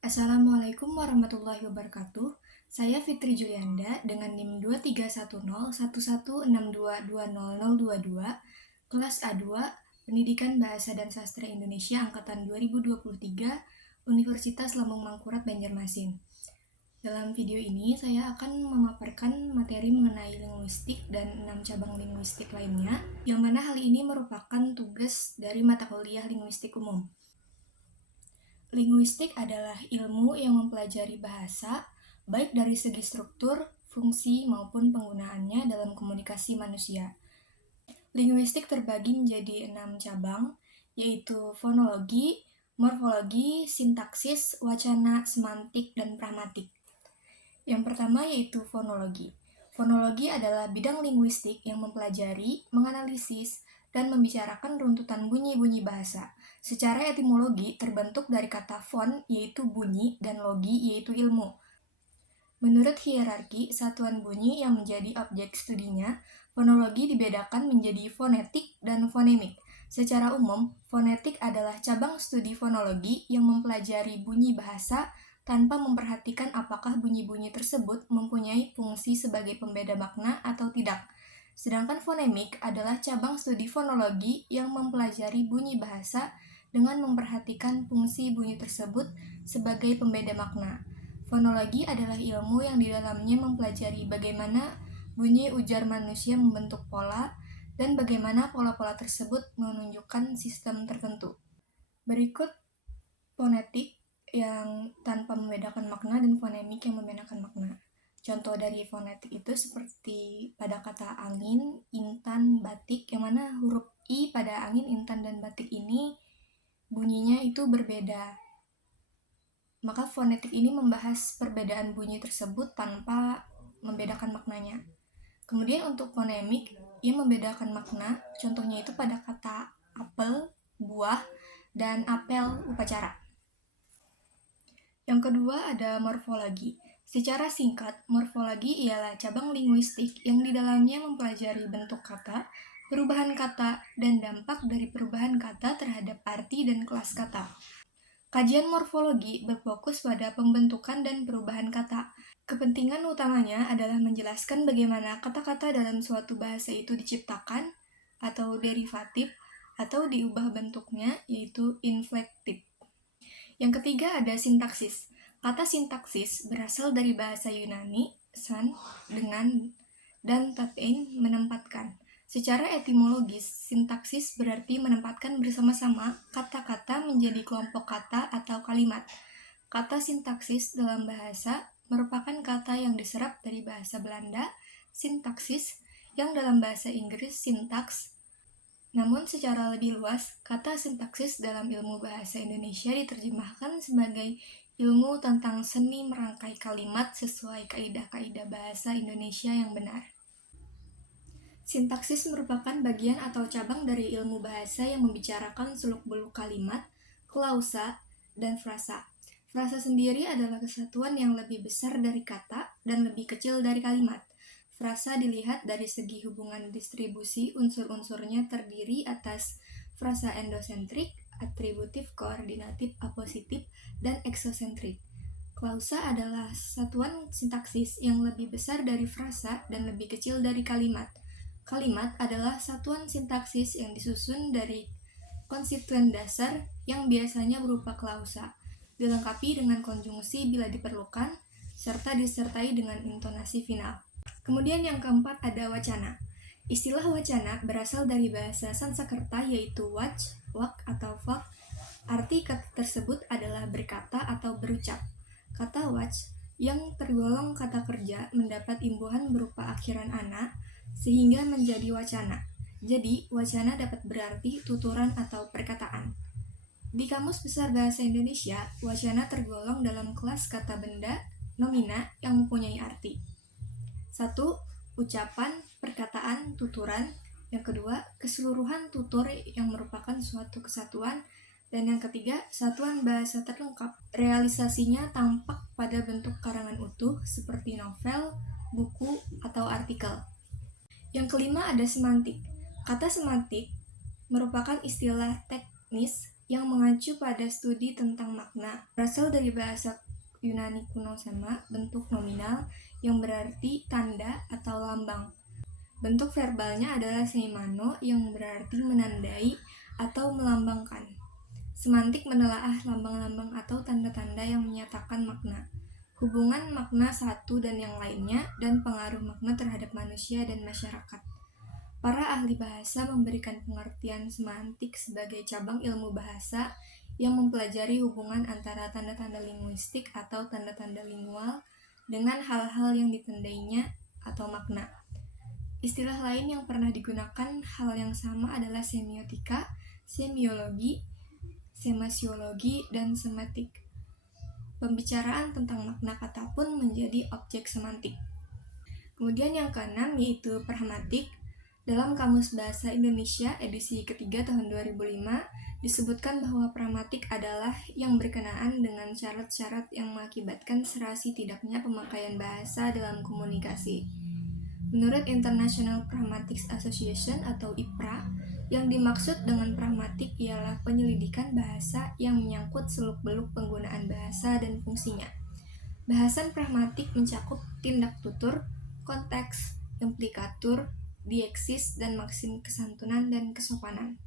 Assalamualaikum warahmatullahi wabarakatuh. Saya Fitri Julianda dengan NIM 23101162200022, kelas A2, Pendidikan Bahasa dan Sastra Indonesia angkatan 2023, Universitas Lambung Mangkurat Banjarmasin. Dalam video ini saya akan memaparkan materi mengenai linguistik dan 6 cabang linguistik lainnya, yang mana hal ini merupakan tugas dari mata kuliah linguistik umum. Linguistik adalah ilmu yang mempelajari bahasa, baik dari segi struktur, fungsi, maupun penggunaannya dalam komunikasi manusia. Linguistik terbagi menjadi 6 cabang, yaitu fonologi, morfologi, sintaksis, wacana, semantik, dan pragmatik. Yang pertama yaitu fonologi. Fonologi adalah bidang linguistik yang mempelajari, menganalisis, dan membicarakan runtutan bunyi-bunyi bahasa. Secara etimologi terbentuk dari kata fon yaitu bunyi dan logi yaitu ilmu. Menurut hierarki satuan bunyi yang menjadi objek studinya, fonologi dibedakan menjadi fonetik dan fonemik. Secara umum, fonetik adalah cabang studi fonologi yang mempelajari bunyi bahasa tanpa memperhatikan apakah bunyi-bunyi tersebut mempunyai fungsi sebagai pembeda makna atau tidak. Sedangkan fonemik adalah cabang studi fonologi yang mempelajari bunyi bahasa dengan memperhatikan fungsi bunyi tersebut sebagai pembeda makna. Fonologi adalah ilmu yang di dalamnya mempelajari bagaimana bunyi ujar manusia membentuk pola dan bagaimana pola-pola tersebut menunjukkan sistem tertentu. Berikut fonetik yang tanpa membedakan makna dan fonemik yang membedakan makna. Contoh dari fonetik itu seperti pada kata angin, intan, batik, yang mana huruf I pada angin, intan, dan batik ini bunyinya itu berbeda. Maka fonetik ini membahas perbedaan bunyi tersebut tanpa membedakan maknanya. Kemudian untuk fonemik, ia membedakan makna, contohnya itu pada kata apel, buah, dan apel, upacara. Yang kedua ada morfologi. Secara singkat, morfologi ialah cabang linguistik yang di dalamnya mempelajari bentuk kata, perubahan kata, dan dampak dari perubahan kata terhadap arti dan kelas kata. Kajian morfologi berfokus pada pembentukan dan perubahan kata. Kepentingan utamanya adalah menjelaskan bagaimana kata-kata dalam suatu bahasa itu diciptakan atau derivatif atau diubah bentuknya yaitu inflektif. Yang ketiga ada sintaksis. Kata sintaksis berasal dari bahasa Yunani, san, dengan, dan tatein, menempatkan. Secara etimologis, sintaksis berarti menempatkan bersama-sama kata-kata menjadi kelompok kata atau kalimat. Kata sintaksis dalam bahasa merupakan kata yang diserap dari bahasa Belanda, sintaksis, yang dalam bahasa Inggris sintaks. Namun secara lebih luas, kata sintaksis dalam ilmu bahasa Indonesia diterjemahkan sebagai ilmu tentang seni merangkai kalimat sesuai kaidah-kaidah bahasa Indonesia yang benar. Sintaksis merupakan bagian atau cabang dari ilmu bahasa yang membicarakan seluk-beluk kalimat, klausa, dan frasa. Frasa sendiri adalah kesatuan yang lebih besar dari kata dan lebih kecil dari kalimat. Frasa dilihat dari segi hubungan distribusi unsur-unsurnya terdiri atas frasa endosentrik, atributif, koordinatif, apositif, dan eksosentrik. Klausa adalah satuan sintaksis yang lebih besar dari frasa dan lebih kecil dari kalimat. Kalimat adalah satuan sintaksis yang disusun dari konstituen dasar yang biasanya berupa klausa, dilengkapi dengan konjungsi bila diperlukan, serta disertai dengan intonasi final. Kemudian yang keempat ada wacana. Istilah wacana berasal dari bahasa Sanskerta yaitu wach, wak, atau vak. Arti kata tersebut adalah berkata atau berucap. Kata wach yang tergolong kata kerja mendapat imbuhan berupa akhiran ana, sehingga menjadi wacana. Jadi, wacana dapat berarti tuturan atau perkataan. Di Kamus Besar Bahasa Indonesia, wacana tergolong dalam kelas kata benda, nomina yang mempunyai arti. 1. Ucapan, perkataan, tuturan. Yang kedua, keseluruhan tutur yang merupakan suatu kesatuan. Dan yang ketiga, satuan bahasa terlengkap. Realisasinya tampak pada bentuk karangan utuh seperti novel, buku, atau artikel. Yang kelima ada semantik. Kata semantik merupakan istilah teknis yang mengacu pada studi tentang makna. Berasal dari bahasa Yunani kuno sama, bentuk nominal yang berarti tanda atau lambang. Bentuk verbalnya adalah semano yang berarti menandai atau melambangkan. Semantik menelaah lambang-lambang atau tanda-tanda yang menyatakan makna, hubungan makna satu dan yang lainnya, dan pengaruh makna terhadap manusia dan masyarakat. Para ahli bahasa memberikan pengertian semantik sebagai cabang ilmu bahasa yang mempelajari hubungan antara tanda-tanda linguistik atau tanda-tanda lingual dengan hal-hal yang ditandainya atau makna. Istilah lain yang pernah digunakan hal yang sama adalah semiotika, semiologi, semasiologi, dan semantik. Pembicaraan tentang makna kata pun menjadi objek semantik. Kemudian yang keenam yaitu pragmatik. Dalam Kamus Bahasa Indonesia edisi ketiga tahun 2005 disebutkan bahwa pragmatik adalah yang berkenaan dengan syarat-syarat yang mengakibatkan serasi tidaknya pemakaian bahasa dalam komunikasi. Menurut International Pragmatics Association atau IPRA, yang dimaksud dengan pragmatik ialah penyelidikan bahasa yang menyangkut seluk-beluk penggunaan bahasa dan fungsinya. Bahasan pragmatik mencakup tindak tutur, konteks, implikatur, dieksis, dan maksim kesantunan dan kesopanan.